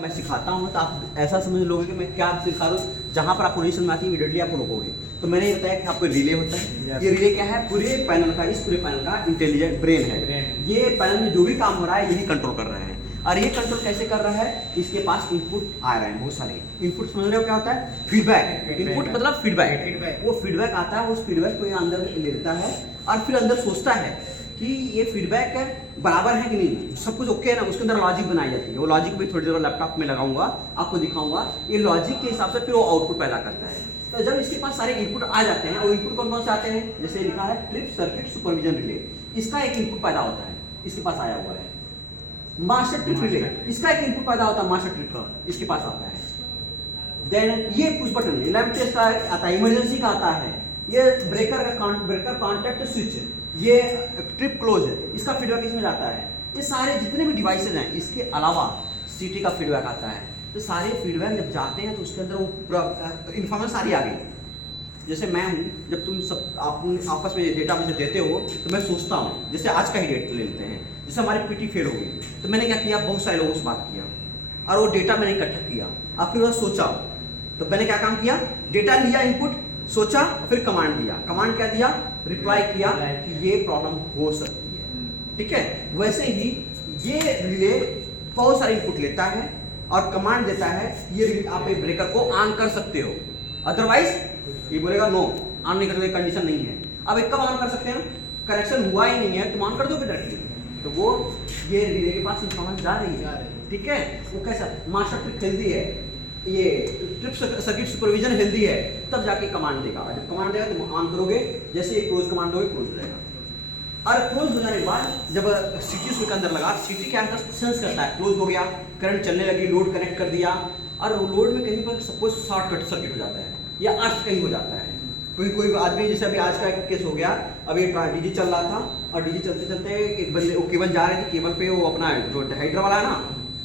मैं सिखाता हूँ तो आप ऐसा समझ लोगे कि मैं क्या आप सिखा रहा हूँ, जहाँ पर आपको नहीं समझ आती इमीडिएटली आप रोकोगे। तो मैंने ये बताया कि आपको रिले होता है। ये रिले क्या है, पूरे पैनल का, इस पूरे पैनल का इंटेलिजेंट ब्रेन है। ये पैनल में जो भी काम हो रहा है यही कंट्रोल कर रहा है। और ये कंट्रोल कैसे कर रहा है, इसके पास इनपुट आ रहे हैं बहुत सारे इनपुट। समझ रहे हो क्या होता है, फीडबैक। इनपुट मतलब फीडबैक। वो फीडबैक आता है, उस फीडबैक को ये अंदर लेता है और फिर अंदर सोचता है कि ये फीडबैक बराबर है कि नहीं, सब कुछ ओके है ना। उसके अंदर लॉजिक बनाई जाती है। वो लॉजिक भी थोड़ी देर लैपटॉप में लगाऊंगा, आपको दिखाऊंगा। ये लॉजिक के हिसाब से फिर वो आउटपुट पैदा करता है। तो जब इसके पास सारे इनपुट आ जाते हैं, और इनपुट कौन कौन से आते हैं, जैसे लिखा है ट्रिप सर्किट सुपरविजन रिले, इसका एक इनपुट पैदा होता है, इसके पास आया हुआ है। मास्टर ट्रिप रिले, इसका एक इनपुट पैदा होता है मास्टर ट्रिप का, इसके पास आता है। देन ये पुश बटन लैंप टेस्ट का आता है, इमरजेंसी का आता है। ये ब्रेकर कॉन्टैक्ट स्विच, ये ट्रिप क्लोज है, इसका फीडबैक इसमें जाता है। ये सारे जितने भी डिवाइसेज हैं, इसके अलावा सीटी का फीडबैक आता है। तो सारे फीडबैक जब जाते हैं तो उसके अंदर वो इन्फॉर्मेशन सारी आ गई। जैसे मैं हूँ, जब तुम सब आप आपस में डेटा मुझे देते हो तो मैं सोचता हूँ, जैसे आज का ही डेट ले लेते हैं, जैसे हमारी पीटी फेल हो गई तो मैंने क्या किया, बहुत सारे लोगों से बात किया और वो डेटा मैंने इकट्ठा किया और फिर वह सोचा। तो मैंने क्या काम किया, डेटा लिया, इनपुट सोचा, फिर कमांड दिया। कमांड क्या दिया, रिप्लाई किया कि ये प्रॉब्लम हो सकती है। ठीक है, वैसे ही ये रिले बहुत सारे इनपुट लेता है और कमांड देता है, ये आप एक ब्रेकर को ऑन कर सकते हो, अदरवाइज ये बोलेगा नो, ऑन नहीं कर सकते, कंडीशन नहीं है। अब एक कब ऑन कर सकते हैं, कनेक्शन हुआ ही नहीं है, तुम ऑन कर दोगे डायरेक्टली, तो वो ये रिले के पास इंफॉर्मेशन जा रही है। ठीक है, वो कैसा मास्टर ट्रिप हेल्दी है, ये ट्रिप सर्किट सुपरविजन हेल्दी है, तब जाके कमांड देगा। जब कमांड देगा तुम ऑन करोगे, जैसे क्लोज कमांड दोगे क्लोज हो जाएगा। और क्लोज हो जाने के बाद जब सीटी उसके अंदर लगा, सीटी क्या है, सेंस करता है क्लोज हो गया, करंट चलने लगी, लोड कनेक्ट कर दिया, और लोड में कहीं पर सपोज शॉर्ट सर्किट हो जाता है या अर्थ कहीं हो जाता है। कोई आदमी, जैसे अभी आज का एक केस हो गया, अभी डीजी चल रहा था और डीजी चलते चलते एक बंदे, वो केबल जा रही थी, केबल पे वो अपना जो हाइड्रा वाला है ना,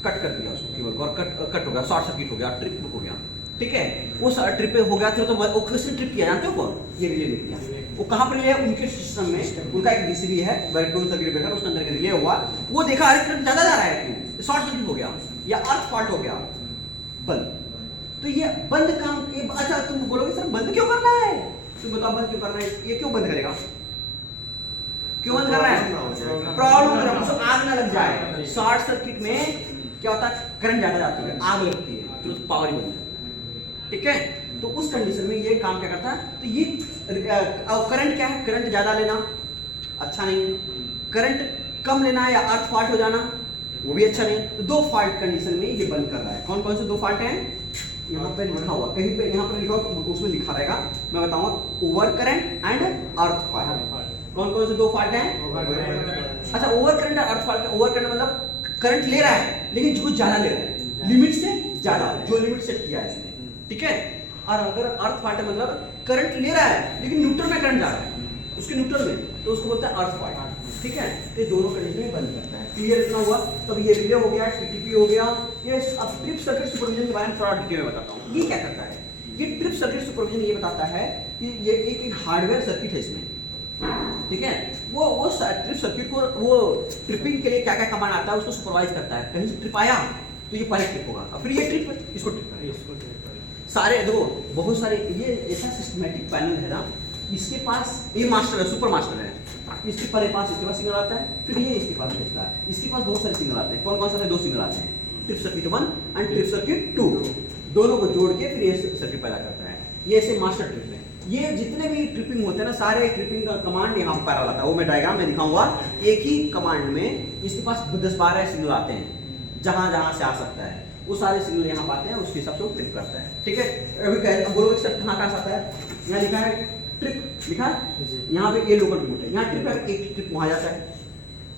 कट कर दिया उसको केबल को, और कट हो गया, शॉर्ट सर्किट हो गया, ट्रिप हो गया। ठीक है, वो ट्रिप पे हो गया, फिर तो वो किसने ट्रिप किया जानते हो कौन, ये रिले ने किया। वो कहाँ पर रिले है, उनके सिस्टम में उनका एक डीसीबी है, बैटरी सर्किट ब्रेकर, उसके अंदर रिले हुआ। वो देखा अरे करंट ज्यादा जा रहा है, क्यों, शॉर्ट सर्किट हो गया या अर्थ फॉल्ट हो गया, बंद। तो ये बंद काम, अच्छा तुम बोलोगे सर बंद क्यों करना है, तुम बताओ बंद क्यों कर रहा है, ये क्यों बंद करेगा, क्यों बंद कर रहा है, प्रॉब्लम हो रहा है, उसको आग ना लग जाए। शॉर्ट सर्किट में क्या होता है, करंट ज्यादा जाती है, आग लगती है, तो पावर ही बंद है। ठीक है, तो उस कंडीशन में ये काम क्या करता है, तो ये करंट क्या है, करंट ज्यादा लेना अच्छा नहीं है, करंट कम लेना या अर्थ फॉल्ट हो जाना वो भी अच्छा नहीं। तो दो फॉल्ट कंडीशन में ये बंद कर रहा है। कौन कौन से दो फॉल्ट हैं, यहाँ पे लिखा हुआ, कहीं पे यहाँ पर लिखा हुआ, उसमें लिखा रहेगा, मैं बताऊंगा, over current and earth fault. कौन कौन से दो फॉल्ट हैं, अच्छा ओवर करंट और अर्थ फॉल्ट। ओवर करंट मतलब करंट ले रहा है लेकिन कुछ ज्यादा ले रहा है, लिमिट से ज्यादा, जो लिमिट सेट किया है इसने। ठीक है, और अगर अर्थ फॉल्ट मतलब करंट ले रहा है लेकिन न्यूट्रल में करंट जा रहा है, उसके न्यूट्रल में, तो उसको बोलते हैं अर्थ फॉल्ट। ठीक है, तो दोनों कंडीशन में बंद करता है। क्लियर इतना हुआ, तब ये रिले हो गया, टीटीपी हो गया। ये अब ट्रिप सर्किट सुपरविजन के बारे में थोड़ा डिटेल में बताता हूँ। ये क्या करता है, ये ट्रिप सर्किट सुपरविजन ये बताता है कि ये एक हार्डवेयर सर्किट है इसमें। ठीक है, वो ट्रिप सर्किट को, वो ट्रिपिंग के लिए क्या क्या कमांड आता है उसको सुपरवाइज करता है। कहीं से ट्रिप आया तो ये पहले ट्रिप होगा, और फिर ये ट्रिप इसको ट्रिप करेगा। सारे देखो बहुत सारे, ये ऐसा सिस्टमैटिक पैनल है ना, इसके पास ये मास्टर है, सुपर मास्टर है, इसके पास इसके पास सिग्नल आता है, फिर ये इसके पास भेजता है, इसके पास बहुत सारे सिग्नल आते हैं। कौन कौन सा है, दो सिग्नल आते हैं, trip circuit 1 and trip circuit 2, दोनों को जोड़ के फिर ये सर्किट पैदा करता है। ये ऐसे मास्टर ट्रिप है। ये जितने भी ट्रिपिंग होते हैं ना, सारे ट्रिपिंग का कमांड यहाँ पर पैरल आता है, वो मैं डायग्राम में दिखाऊंगा। एक ही कमांड में इसके पास 10-12 सिग्नल आते हैं, जहां जहां से आ सकता है वो सारे सिग्नल यहाँ पाते हैं, उसके हिसाब से वो ट्रिप करता है। ठीक है, अभी बोलोगे सर कहाँ कहाँ आता है, यहाँ लिखा है ट्रिप, लिखा है यहाँ पे, ये लोकल रिमोट है, यहाँ ट्रिप है, एक ट्रिप वहाँ जाता है,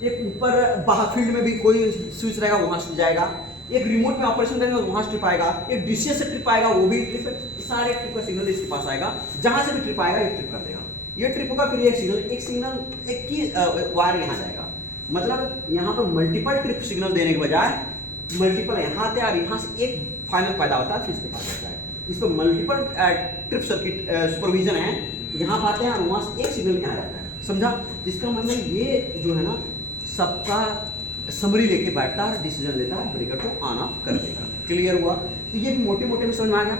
एक ऊपर बाहर फील्ड में भी कोई स्विच रहेगा वहाँ से जाएगा, एक रिमोट में ऑपरेशन करेंगे वहाँ से ट्रिप आएगा, एक डीसीएस से ट्रिप आएगा, वो भी ट्रिप, सारे ट्रिप का सिग्नल इसके पास आएगा, जहाँ से भी ट्रिप आएगा ये ट्रिप कर देगा। ये ट्रिप होगा, फिर एक सिग्नल एक की वायर यहाँ जाएगा, मतलब यहाँ पर मल्टीपल ट्रिप सिग्नल देने के बजाय मल्टीपल यहाँ आते हैं और यहाँ से एक फाइनल पैदा होता है, फिर इसके पास जाता है। इस पर मल्टीपल ट्रिप सर्किट सुपरविजन है, यहाँ आते हैं और वहाँ से एक सिग्नल यहाँ जाता है। समझा, जिसका मतलब ये जो है ना सबका समरी लेके बैठता है, डिसीजन लेता है, ब्रेकर को ऑन ऑफ कर देगा। क्लियर हुआ? तो ये भी मोटे मोटे में समझ में आ गया।